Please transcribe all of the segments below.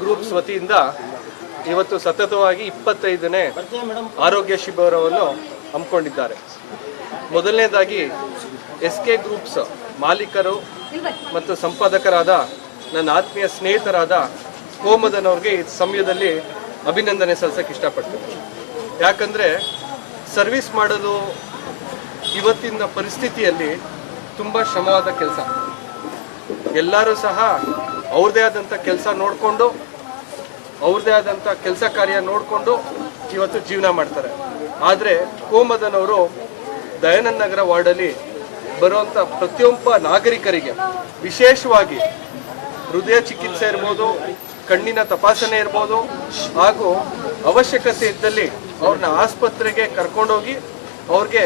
Groups ವತಿಯಿಂದ ಇವತ್ತು ಸತತವಾಗಿ 25ನೇ ಆರೋಗ್ಯ ಶಿಬಿರವನ್ನು ಹಮ್ಮಿಕೊಂಡಿದ್ದಾರೆ. ಮೊದಲನೇದಾಗಿ SK ಗ್ರೂಪ್ಸ್ ಮಾಲೀಕರು ಮತ್ತು ಸಂಪಾದಕರಾದ ನನ್ನ ಆತ್ಮೀಯ ಸ್ನೇಹಿತರಾದ ಕೋಮದನ್ ಅವ್ರಿಗೆ ಈ ಸಮಯದಲ್ಲಿ ಅಭಿನಂದನೆ ಸಲ್ಲಿಸಕ್ಕೆ ಇಷ್ಟಪಡ್ತೀನಿ. ಯಾಕಂದರೆ ಸರ್ವಿಸ್ ಮಾಡಲು ಇವತ್ತಿನ ಪರಿಸ್ಥಿತಿಯಲ್ಲಿ ತುಂಬ ಶ್ರಮವಾದ ಕೆಲಸ. ಎಲ್ಲರೂ ಸಹ ಅವ್ರದ್ದೇ ಆದಂಥ ಕೆಲಸ ನೋಡಿಕೊಂಡು ಅವ್ರದ್ದೇ ಆದಂಥ ಕೆಲಸ ಕಾರ್ಯ ನೋಡಿಕೊಂಡು ಇವತ್ತು ಜೀವನ ಮಾಡ್ತಾರೆ. ಆದರೆ ಕೋಮದನ್ ಅವರು ದಯಾನಂದ ನಗರ ವಾರ್ಡಲ್ಲಿ ಬರುವಂಥ ಪ್ರತಿಯೊಬ್ಬ ನಾಗರಿಕರಿಗೆ ವಿಶೇಷವಾಗಿ ಹೃದಯ ಚಿಕಿತ್ಸೆ ಇರ್ಬೋದು, ಕಣ್ಣಿನ ತಪಾಸಣೆ ಇರ್ಬೋದು, ಹಾಗೂ ಅವಶ್ಯಕತೆ ಇದ್ದಲ್ಲಿ ಅವ್ರನ್ನ ಆಸ್ಪತ್ರೆಗೆ ಕರ್ಕೊಂಡೋಗಿ ಅವ್ರಿಗೆ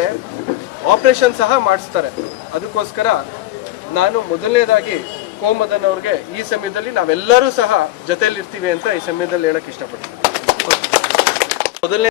ಆಪರೇಷನ್ ಸಹ ಮಾಡಿಸ್ತಾರೆ. ಅದಕ್ಕೋಸ್ಕರ ನಾನು ಮೊದಲನೇದಾಗಿ ಕೋಮದನ್ ಅವ್ರಿಗೆ ಈ ಸಮಯದಲ್ಲಿ ನಾವೆಲ್ಲರೂ ಸಹ ಜೊತೆಯಲ್ಲಿರ್ತೀವಿ ಅಂತ ಈ ಸಮಯದಲ್ಲಿ ಹೇಳಕ್ಕೆ ಇಷ್ಟಪಡ್ತೀನಿ. ಮೊದಲನೇ